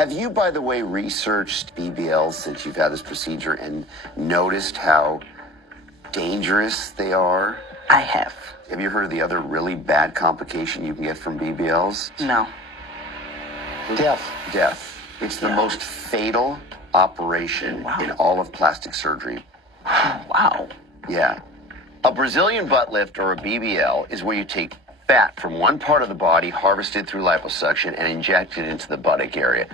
Have you, by the way, researched BBLs since you've had this procedure and noticed how dangerous they are? I have. Have you heard of the other really bad complication you can get from BBLs? No. Death. It's the most fatal operation in all of plastic surgery. Wow. Yeah. A Brazilian butt lift, or a BBL, is where you take fat from one part of the body, harvested through liposuction, and inject it into the buttock area.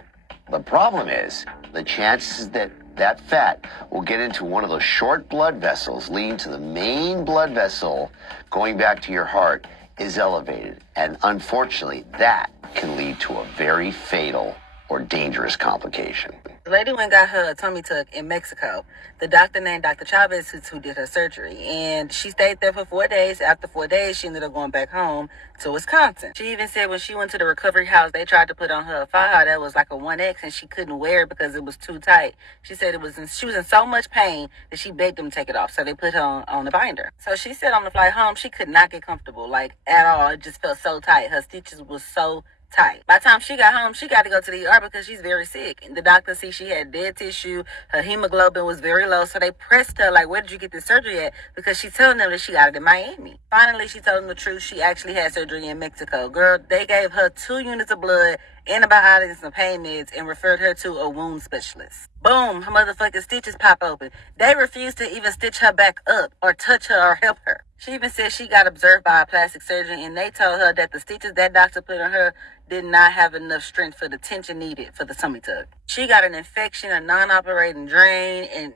The problem is, the chances that that fat will get into one of those short blood vessels leading to the main blood vessel going back to your heart is elevated. And unfortunately, that can lead to a very fatal or dangerous complication. The lady went and got her tummy tuck in Mexico. The doctor named Dr. Chavez who did her surgery. And she stayed there for 4 days. After 4 days, she ended up going back home to Wisconsin. She even said when she went to the recovery house, they tried to put on her a faja that was like a 1X, and she couldn't wear it because it was too tight. She said she was in so much pain that she begged them to take it off. So they put her on the binder. So she said on the flight home, she could not get comfortable, like at all. It just felt so tight. Her stitches was so tight. By the time she got home, she got to go to the ER because she's very sick. And the doctor see she had dead tissue. Her hemoglobin was very low. So they pressed her like, where did you get this surgery at? Because she's telling them that she got it in Miami. Finally, she told them the truth. She actually had surgery in Mexico. Girl, they gave her 2 units of blood, antibiotics, and pain meds, and referred her to a wound specialist. Boom, her motherfucking stitches pop open. They refused to even stitch her back up or touch her or help her. She even said she got observed by a plastic surgeon, and they told her that the stitches that doctor put on her did not have enough strength for the tension needed for the tummy tuck. She got an infection, a non-operating drain, and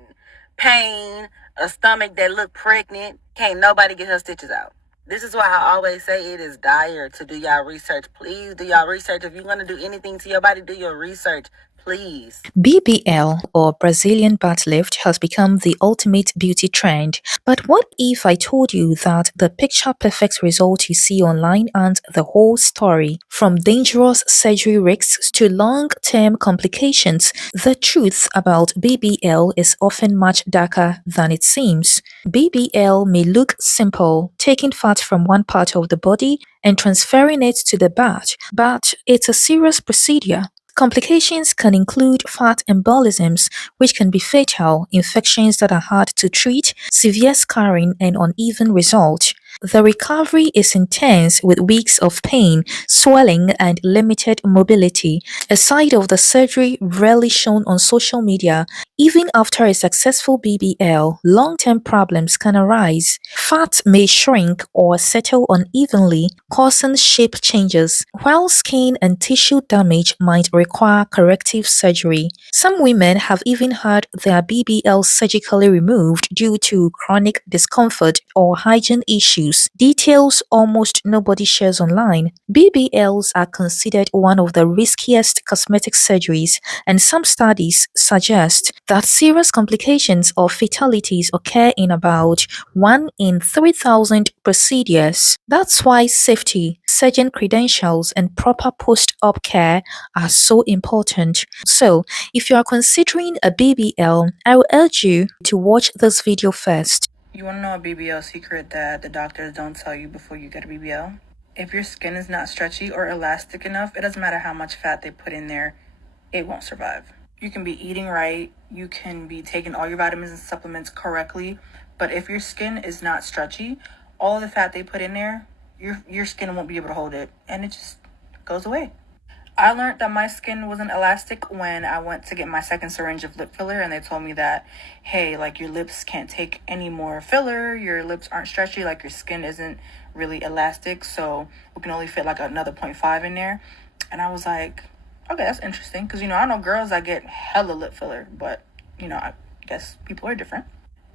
pain, a stomach that looked pregnant. Can't nobody get her stitches out. This is why I always say it is dire to do y'all research. Please do y'all research. If you're going to do anything to your body, do your research. Please. BBL, or Brazilian butt lift, has become the ultimate beauty trend. But what if I told you that the picture-perfect result you see online aren't the whole story? From dangerous surgery risks to long-term complications, the truth about BBL is often much darker than it seems. BBL may look simple, taking fat from one part of the body and transferring it to the butt, but it's a serious procedure. Complications can include fat embolisms, which can be fatal, infections that are hard to treat, severe scarring, and uneven results. The recovery is intense with weeks of pain, swelling, and limited mobility, a side of the surgery rarely shown on social media. Even after a successful BBL, long-term problems can arise. Fat may shrink or settle unevenly, causing shape changes, while skin and tissue damage might require corrective surgery. Some women have even had their BBL surgically removed due to chronic discomfort or hygiene issues. Details almost nobody shares online. BBLs are considered one of the riskiest cosmetic surgeries, and some studies suggest that serious complications or fatalities occur in about 1 in 3,000 procedures. That's why safety, surgeon credentials, and proper post-op care are so important. So, if you are considering a BBL, I will urge you to watch this video first. You want to know a BBL secret that the doctors don't tell you before you get a BBL? If your skin is not stretchy or elastic enough, it doesn't matter how much fat they put in there, it won't survive. You can be eating right, you can be taking all your vitamins and supplements correctly, but if your skin is not stretchy, all the fat they put in there, your skin won't be able to hold it, and it just goes away. I learned that my skin wasn't elastic when I went to get my second syringe of lip filler, and they told me that, hey, like, your lips can't take any more filler, your lips aren't stretchy, like your skin isn't really elastic, so we can only fit like another 0.5 in there. And I was like, okay, that's interesting, because I know girls that get hella lip filler, but I guess people are different.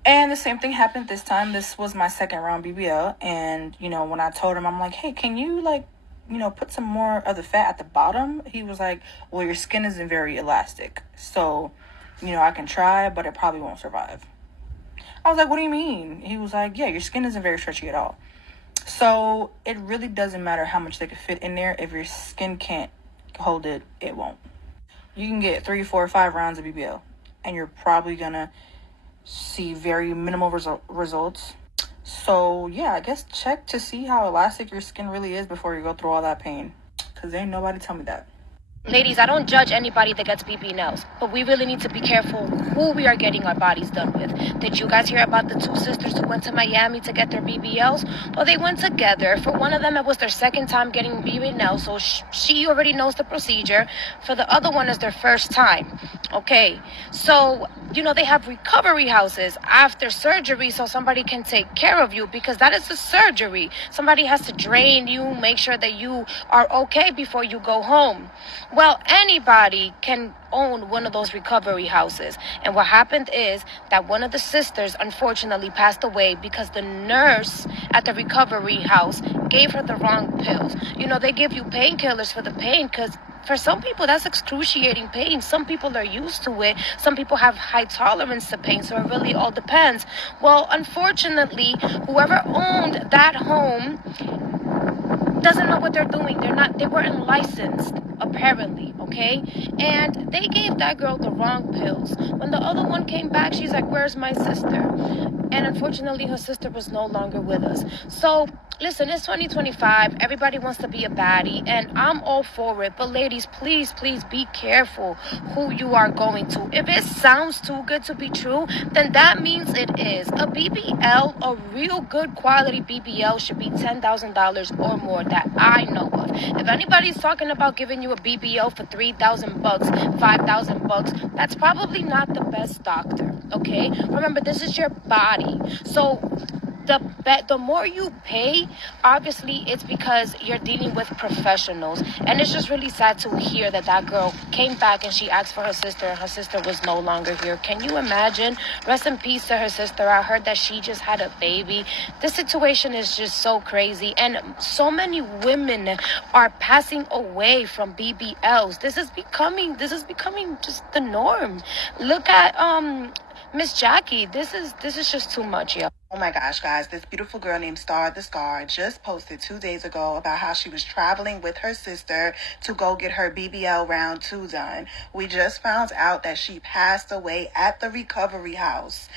And the same thing happened this time. This was my second round BBL, and when I told him, I'm like, hey, can you put some more of the fat at the bottom? He was like, well, your skin isn't very elastic, so I can try, but it probably won't survive. I was like, what do you mean? He was like, yeah, your skin isn't very stretchy at all. So it really doesn't matter how much they could fit in there. If your skin can't hold it, it won't. You can get 3, 4, 5 rounds of BBL, and you're probably gonna see very minimal results. So yeah, I guess check to see how elastic your skin really is before you go through all that pain, because ain't nobody tell me that. Ladies, I don't judge anybody that gets BBLs, but we really need to be careful who we are getting our bodies done with. Did you guys hear about the two sisters who went to Miami to get their BBLs? Well, they went together. For one of them, it was their second time getting BBL, so she already knows the procedure. For the other one, it's their first time. Okay, so they have recovery houses after surgery so somebody can take care of you, because that is a surgery. Somebody has to drain you, make sure that you are okay before you go home. Well, anybody can own one of those recovery houses. And what happened is that one of the sisters unfortunately passed away because the nurse at the recovery house gave her the wrong pills. They give you painkillers for the pain because for some people, that's excruciating pain. Some people are used to it. Some people have high tolerance to pain, so it really all depends. Well, unfortunately, whoever owned that home doesn't know what they're doing. They weren't licensed, apparently, okay? And they gave that girl the wrong pills. When the other one came back, she's like, "Where's my sister?" And unfortunately, her sister was no longer with us. So, listen, it's 2025. Everybody wants to be a baddie, and I'm all for it. But ladies, please, please be careful who you are going to. If it sounds too good to be true, then that means it is. A BBL, a real good quality BBL, should be $10,000 or more that I know of. If anybody's talking about giving you a BBL for $3,000, $5,000, that's probably not the best doctor, okay? Remember, this is your body. So the more you pay, obviously it's because you're dealing with professionals. And it's just really sad to hear that girl came back and she asked for her sister and her sister was no longer here. Can you imagine? Rest in peace to her sister. I heard that she just had a baby. This situation is just so crazy, and so many women are passing away from BBLs. This is becoming just the norm. Look at Miss Jackie. This is just too much, yo. Oh my gosh, guys, this beautiful girl named Star the Scar just posted 2 days ago about how she was traveling with her sister to go get her BBL round 2 done. We just found out that she passed away at the recovery house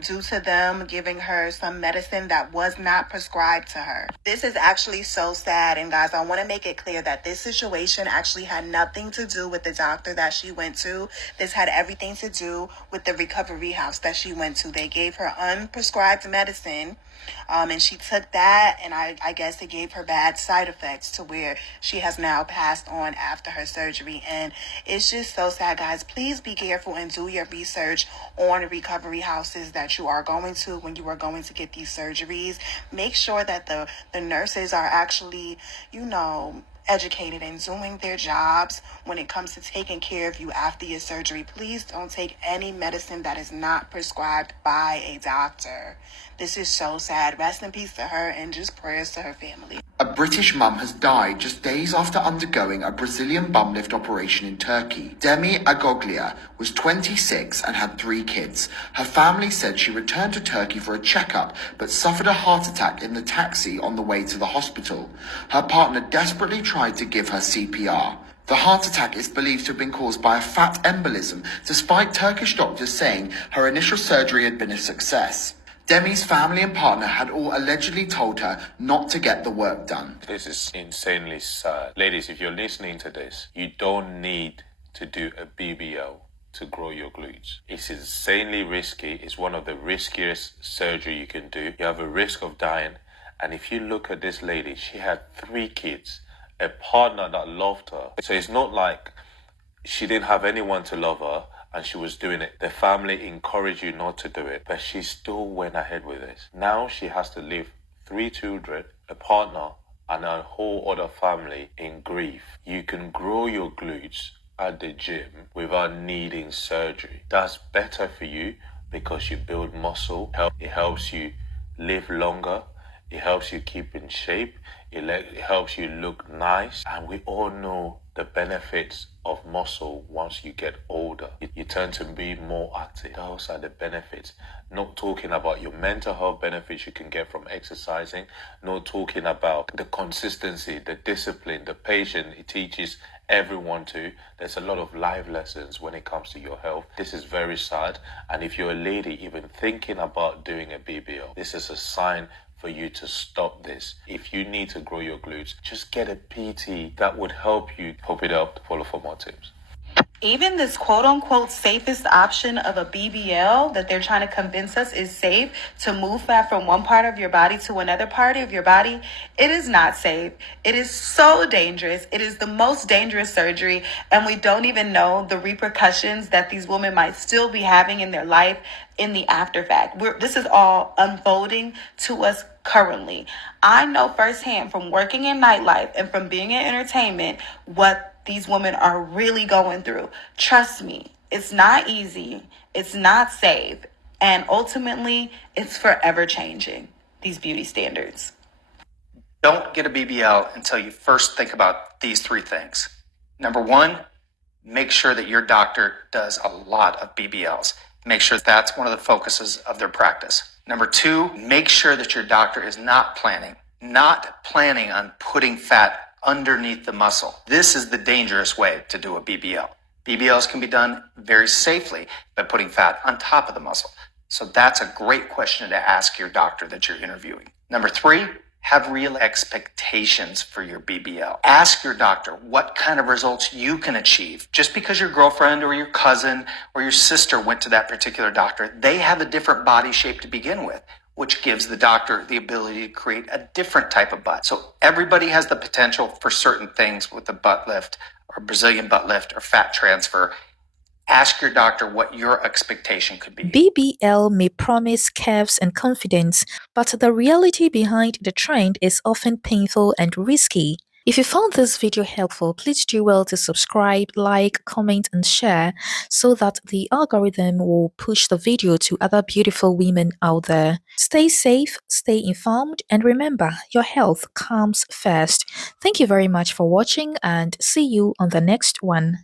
due to them giving her some medicine that was not prescribed to her. This is actually so sad, and guys, I want to make it clear that this situation actually had nothing to do with the doctor that she went to. This had everything to do with the recovery house that she went to. They gave her unprescribed medicine, and she took that, and I guess it gave her bad side effects to where she has now passed on after her surgery. And it's just so sad, guys. Please be careful and do your research on recovery houses that you are going to when you are going to get these surgeries. Make sure that the nurses are actually, educated and doing their jobs when it comes to taking care of you after your surgery. Please don't take any medicine that is not prescribed by a doctor. This is so sad. Rest in peace to her, and just prayers to her family. A British mum has died just days after undergoing a Brazilian bum lift operation in Turkey. Demi Agoglia was 26 and had 3 kids. Her family said she returned to Turkey for a checkup but suffered a heart attack in the taxi on the way to the hospital. Her partner desperately tried to give her CPR. The heart attack is believed to have been caused by a fat embolism, despite Turkish doctors saying her initial surgery had been a success. Demi's family and partner had all allegedly told her not to get the work done. This is insanely sad. Ladies, if you're listening to this, you don't need to do a BBL to grow your glutes. It's insanely risky. It's one of the riskiest surgery you can do. You have a risk of dying. And if you look at this lady, she had 3 kids, a partner that loved her. So it's not like she didn't have anyone to love her and she was doing it. The family encouraged you not to do it, but she still went ahead with this. Now she has to leave 3 children, a partner, and a whole other family in grief. You can grow your glutes at the gym without needing surgery. That's better for you because you build muscle. It helps you live longer. It helps you keep in shape. It helps you look nice. And we all know the benefits of muscle once you get older. You tend to be more active. Those are the benefits. Not talking about your mental health benefits you can get from exercising. Not talking about the consistency, the discipline, the patience it teaches everyone to. There's a lot of life lessons when it comes to your health. This is very sad. And if you're a lady even thinking about doing a BBL, this is a sign for you to stop this. If you need to grow your glutes, just get a PT that would help you. Hope it helped. Follow for more tips. Even this quote unquote safest option of a BBL that they're trying to convince us is safe to move fat from one part of your body to another part of your body, it is not safe. It is so dangerous. It is the most dangerous surgery, and we don't even know the repercussions that these women might still be having in their life in the after fact. This is all unfolding to us currently. I know firsthand from working in nightlife and from being in entertainment what these women are really going through. Trust me, it's not easy, it's not safe, and ultimately, it's forever changing these beauty standards. Don't get a BBL until you first think about these three things. Number one, make sure that your doctor does a lot of BBLs. Make sure that's one of the focuses of their practice. Number two, make sure that your doctor is not planning on putting fat underneath the muscle. This is the dangerous way to do a BBL. BBLs can be done very safely by putting fat on top of the muscle. So that's a great question to ask your doctor that you're interviewing. Number three, have real expectations for your BBL. Ask your doctor what kind of results you can achieve. Just because your girlfriend or your cousin or your sister went to that particular doctor, they have a different body shape to begin with, which gives the doctor the ability to create a different type of butt. So everybody has the potential for certain things with the butt lift or Brazilian butt lift or fat transfer. Ask your doctor what your expectation could be. BBL may promise curves and confidence, but the reality behind the trend is often painful and risky. If you found this video helpful, please do well to subscribe, like, comment, and share so that the algorithm will push the video to other beautiful women out there. Stay safe, stay informed, and remember, your health comes first. Thank you very much for watching and see you on the next one.